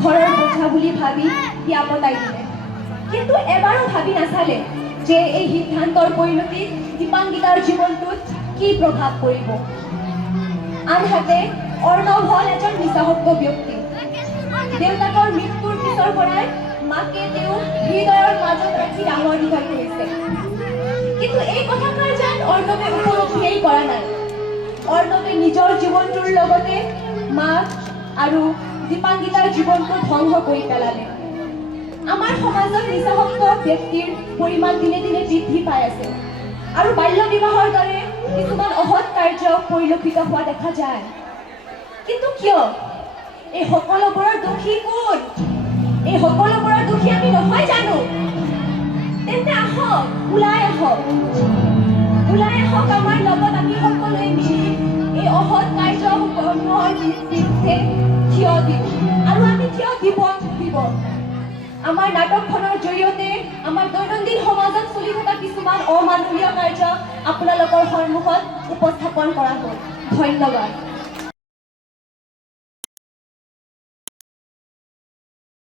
ঘৰৰ বোঝা বুলি ভাবি বিয়া পতাই দিলে। কিন্তু এবাৰো ভাবি নাচালে যে এই সিদ্ধান্তৰ পৰিণতি দীপাংগীতাৰ জীৱনটোত কি প্ৰভাৱ পৰিব। আনহাতে অৰ্ণৱ হ'ল এজন নিচাভক্ত ব্যক্তি। দেউতাকৰ মৃত্যুৰ পিছৰ পৰাই মাকে তেওঁ হৃদয়ৰ মাজত ৰাখি ডাঙৰ দীঘল কৰিছে। কিন্তু এই কথাষাৰ যেন অৰ্ণৱে উপলব্ধিয়েই কৰা নাই। অৰ্ণৱে নিজৰ জীৱনটোৰ লগতে মাক আৰু দীপাংগীতাৰ জীৱনটো ধ্বংস কৰি পেলালে। আমাৰ সমাজত নিচাভক্ত ব্যক্তিৰ পৰিমাণ দিনে দিনে বৃদ্ধি পাই আছে আৰু বাল্য বিবাহৰ দৰে কিছুমান অসৎ কাৰ্য পৰিলক্ষিত হোৱা দেখা যায়। কিন্তু কিয়? এই সকলোবোৰৰ দোষী কোন? এই সকলোবোৰৰ দোষী আমি নহয় জানো? তেন্তে আহক, ওলাই আহক আমাৰ লগত আমি সকলোৱে মিলি এই অসৎ কাৰ্যসমূহৰ বিৰুদ্ধে থিয় দিওঁ আৰু আমি থিয় দিব। আমাৰ নাটকখনৰ জৰিয়তে আমাৰ দৈনন্দিন সমাজত চলি থকা কিছুমান অমানৱীয় কাৰ্য আপোনালোকৰ সন্মুখত উপস্থাপন কৰা হ'ল। ধন্যবাদ।